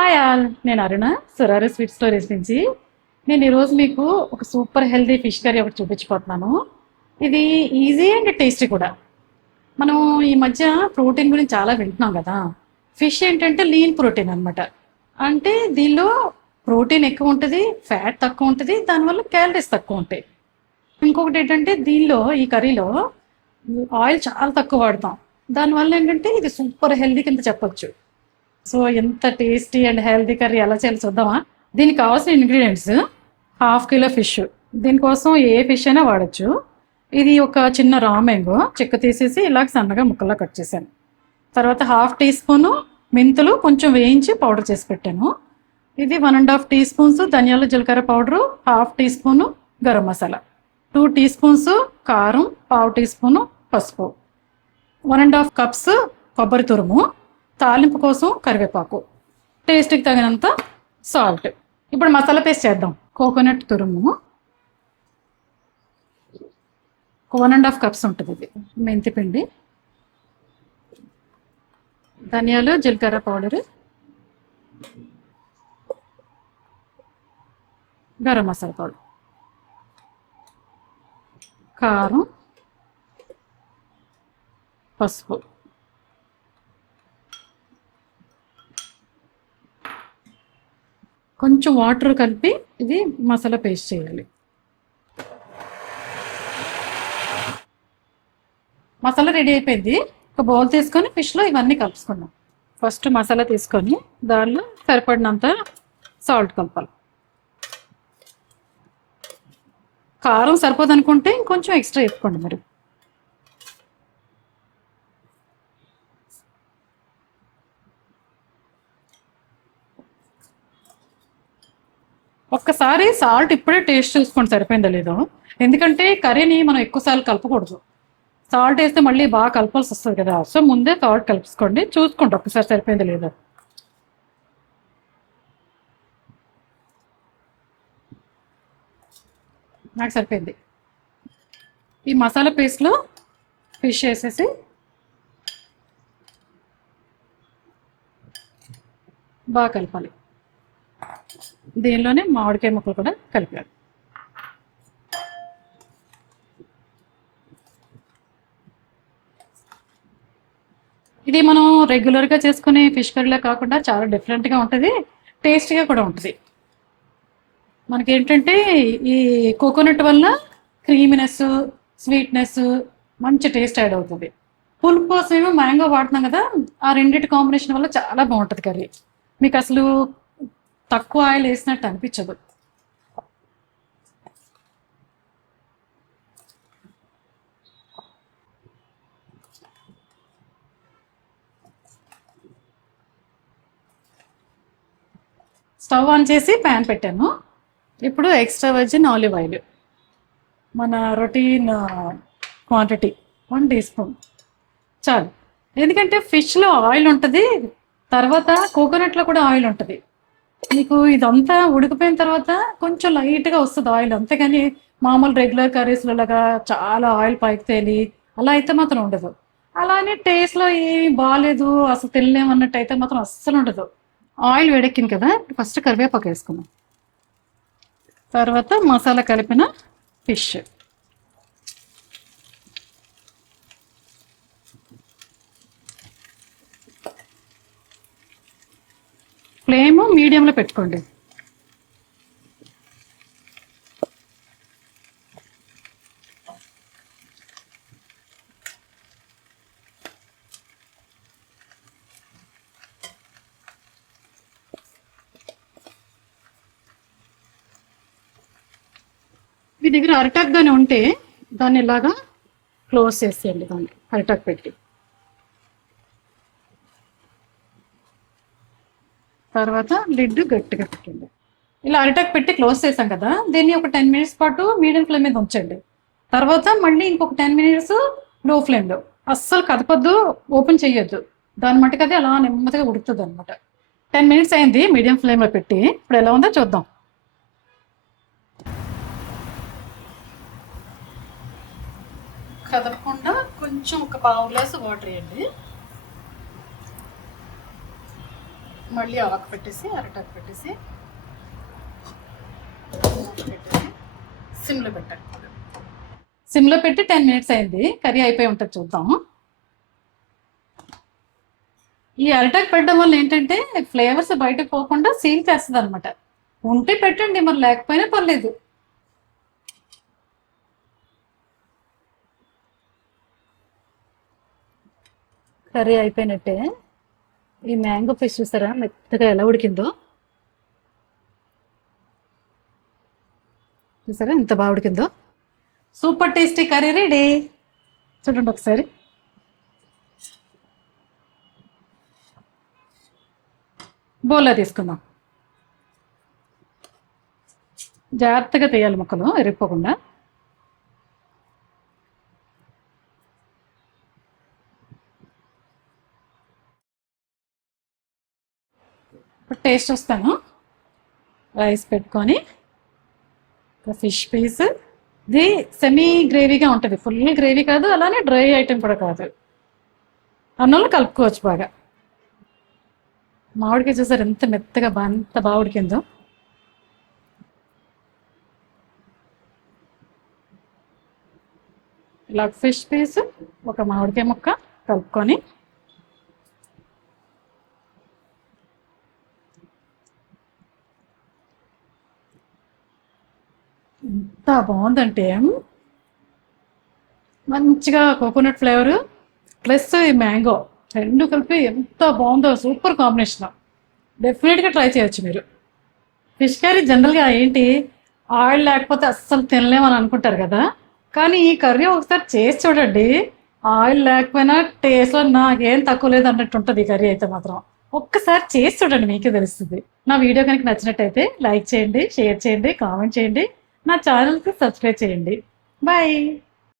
Hi all, నేను అరుణ, సురారు sweet stories నుంచి. నేను ఈరోజు మీకు ఒక సూపర్ హెల్తీ ఫిష్ కర్రీ ఒకటి చూపించిపోతున్నాను. ఇది ఈజీ అండ్ టేస్టీ కూడా. మనం ఈ మధ్య ప్రోటీన్ గురించి చాలా వింటున్నాం కదా. ఫిష్ ఏంటంటే లీన్ ప్రోటీన్ అన్నమాట. అంటే దీనిలో ప్రోటీన్ ఎక్కువ ఉంటుంది, ఫ్యాట్ తక్కువ ఉంటుంది, దానివల్ల క్యాలరీస్ తక్కువ ఉంటాయి. ఇంకొకటి ఏంటంటే దీనిలో ఈ కర్రీలో ఆయిల్ చాలా తక్కువ వాడతాం. దానివల్ల ఏంటంటే ఇది సూపర్ హెల్దీ కింద చెప్పొచ్చు. సో ఎంత టేస్టీ అండ్ హెల్తీ కర్రీ ఎలా చేయాలో చూద్దామా. దీనికి కావాల్సిన ఇంగ్రీడియంట్స్: హాఫ్ కిలో ఫిష్. దీనికోసం ఏ ఫిష్ అయినా వాడచ్చు. ఇది ఒక చిన్న రా మ్యాంగో చెక్క తీసేసి ఇలాగ సన్నగా ముక్కల్లా కట్ చేశాను. తర్వాత హాఫ్ టీ స్పూను మెంతులు కొంచెం వేయించి పౌడర్ చేసి పెట్టాను. ఇది 1.5 టీ స్పూన్స్ ధనియాలు జీలకర్ర powder, half teaspoon garam masala, 2 teaspoons కారం, పావు టీ స్పూను పసుపు, 1.5 కప్స్ కొబ్బరి తురుము, తాలింపు కోసం కరివేపాకు, టేస్ట్కి తగినంత సాల్ట్. ఇప్పుడు మసాలా పేస్ట్ చేద్దాం. కోకోనట్ తురుము 1.5 కప్స్ ఉంటుంది. ఇది మెంతి పిండి, ధనియాలు జీలకర్ర పౌడరు, గరం మసాలా పౌడర్, కారం, పసుపు, కొంచెం వాటర్ కలిపి ఇది మసాలా పేస్ట్ చేయాలి. మసాలా రెడీ అయిపోయింది. ఒక బౌల్ తీసుకొని ఫిష్లో ఇవన్నీ కలుపుకుందాం. ఫస్ట్ మసాలా తీసుకొని దానిలో సరిపడినంత సాల్ట్ కలపాలి. కారం సరిపోదు అనుకుంటే ఇంకొంచెం ఎక్స్ట్రా వేసుకోండి మరి. ఒక్కసారి సాల్ట్ ఇప్పుడే టేస్ట్ చూసుకోండి సరిపోయిందో లేదో. ఎందుకంటే కర్రీని మనం ఎక్కువసార్లు కలపకూడదు. సాల్ట్ వేస్తే మళ్ళీ బాగా కలపాల్సి వస్తుంది కదా. సో ముందే సాల్ట్ కలుపుకోండి, చూసుకోండి ఒక్కసారి సరిపోయిందో లేదో. నాకు సరిపోయింది. ఈ మసాలా పేస్ట్లో ఫిష్ వేసేసి బాగా కలపాలి. దీనిలోనే మామిడికాయ ముక్కలు కూడా కలిపాలి. ఇది మనం రెగ్యులర్గా చేసుకునే ఫిష్ కర్రీలా కాకుండా చాలా డిఫరెంట్గా ఉంటుంది, టేస్టీగా కూడా ఉంటుంది. మనకేంటంటే ఈ కోకోనట్ వల్ల క్రీమినెస్, స్వీట్నెస్, మంచి టేస్ట్ యాడ్ అవుతుంది. పులుపు కోసం ఏమో మ్యాంగో వాడుతున్నాం కదా, ఆ రెండింటి కాంబినేషన్ వల్ల చాలా బాగుంటుంది కర్రీ. మీకు అసలు తక్కువ ఆయిల్ వేసినట్టు అనిపించదు. స్టవ్ ఆన్ చేసి ప్యాన్ పెట్టాను. ఇప్పుడు ఎక్స్ట్రా వర్జిన్ ఆలివ్ ఆయిల్, మన రొటీన్ క్వాంటిటీ 1 టీ స్పూన్ చాలు. ఎందుకంటే ఫిష్లో ఆయిల్ ఉంటుంది, తర్వాత కోకోనట్లో కూడా ఆయిల్ ఉంటుంది. మీకు ఇదంతా ఉడికిపోయిన తర్వాత కొంచెం లైట్గా వస్తుంది ఆయిల్, అంతేగాని మామూలు రెగ్యులర్ కర్రీస్లో లాగా చాలా ఆయిల్ పైకి తేలి అలా అయితే మాత్రం ఉండదు. అలానే టేస్ట్లో ఏమి బాగాలేదు, అసలు తినలేమన్నట్టు అయితే మాత్రం అస్సలు ఉండదు. ఆయిల్ వేడెక్కింది కదా, ఫస్ట్ కరివేపాకు వేసుకున్నాం. తర్వాత మసాలా కలిపిన ఫిష్, ఫ్లేమ్ మీడియంలో పెట్టుకోండి. మీ దగ్గర అరిటాక్ గానే ఉంటే దాన్ని ఇలాగా క్లోజ్ చేసేయండి, దాన్ని అరిటాక్ పెట్టి. తర్వాత లిడ్ గట్టిగా పెట్టండి. ఇలా అరిటాక్ పెట్టి క్లోజ్ చేసాం కదా, దీన్ని ఒక 10 మినిట్స్ పాటు మీడియం ఫ్లేమ్ మీద ఉంచండి. తర్వాత మళ్ళీ ఇంకొక 10 మినిట్స్ లో ఫ్లేమ్లో. అస్సలు కదపొద్దు, ఓపెన్ చేయొద్దు. దాని మట్టుకు అది అలా నెమ్మదిగా ఉడుకుతుంది అనమాట. 10 మినిట్స్ అయింది మీడియం ఫ్లేమ్లో పెట్టి. ఇప్పుడు ఎలా ఉందో చూద్దాం. కదపకుండా కొంచెం ఒక పావు గ్లాసు వాటర్ వేయండి. మళ్ళీ ఆకు పెట్టేసి అరటాకు పెట్టేసి సిమ్లో పెట్టాలి. సిమ్లో పెట్టి 10 మినిట్స్ అయింది. కర్రీ అయిపోయి ఉంటుంది, చూద్దాము. ఈ అరటాకు పెట్టడం వల్ల ఏంటంటే ఫ్లేవర్స్ బయటకు పోకుండా సీల్ చేస్తుంది అనమాట. ఉంటే పెట్టండి, మరి లేకపోయినా పర్లేదు. కర్రీ అయిపోయినట్టే. ఈ మ్యాంగో ఫిష్ చూసారా మెత్తగా ఎలా ఉడికిందో? చూసారా ఎంత బాగా ఉడికిందో? Super tasty curry ready. చూడండి ఒకసారి. బౌల్లో తీసుకుందాం. జాగ్రత్తగా తీయాలి ముక్కలు ఎరిగిపోకుండా. ఇప్పుడు టేస్ట్ వస్తాను. రైస్ పెట్టుకొని ఒక ఫిష్ పీస్. ఇది సెమీ గ్రేవీగా ఉంటుంది, ఫుల్ గ్రేవీ కాదు, అలానే డ్రై ఐటెం కూడా కాదు. అన్నంలో కలుపుకోవచ్చు బాగా. మామిడికాయ చూసారు ఎంత మెత్తగా ఎంత బాగా ఉడికిందో. ఇలా ఫిష్ పీస్, ఒక మామిడికాయ ముక్క కలుపుకొని ఎంత బాగుందంటే మంచిగా కోకోనట్ ఫ్లేవర్ ప్లస్ ఈ మ్యాంగో రెండు కలిపి ఎంత బాగుందో. Super combination. డెఫినెట్గా ట్రై చేయొచ్చు మీరు. ఫిష్ కర్రీ జనరల్గా ఏంటి, ఆయిల్ లేకపోతే అస్సలు తినలేమని అనుకుంటారు కదా, కానీ ఈ కర్రీ ఒకసారి చేసి చూడండి. ఆయిల్ లేకపోయినా టేస్ట్లో నాకేం తక్కువ లేదు అన్నట్టు ఉంటుంది ఈ కర్రీ అయితే మాత్రం. ఒక్కసారి చేసి చూడండి, మీకే తెలుస్తుంది. నా వీడియో కనుక నచ్చినట్టయితే లైక్ చేయండి, షేర్ చేయండి, కామెంట్ చేయండి, నా ఛానల్కి సబ్స్క్రైబ్ చేయండి. బాయ్.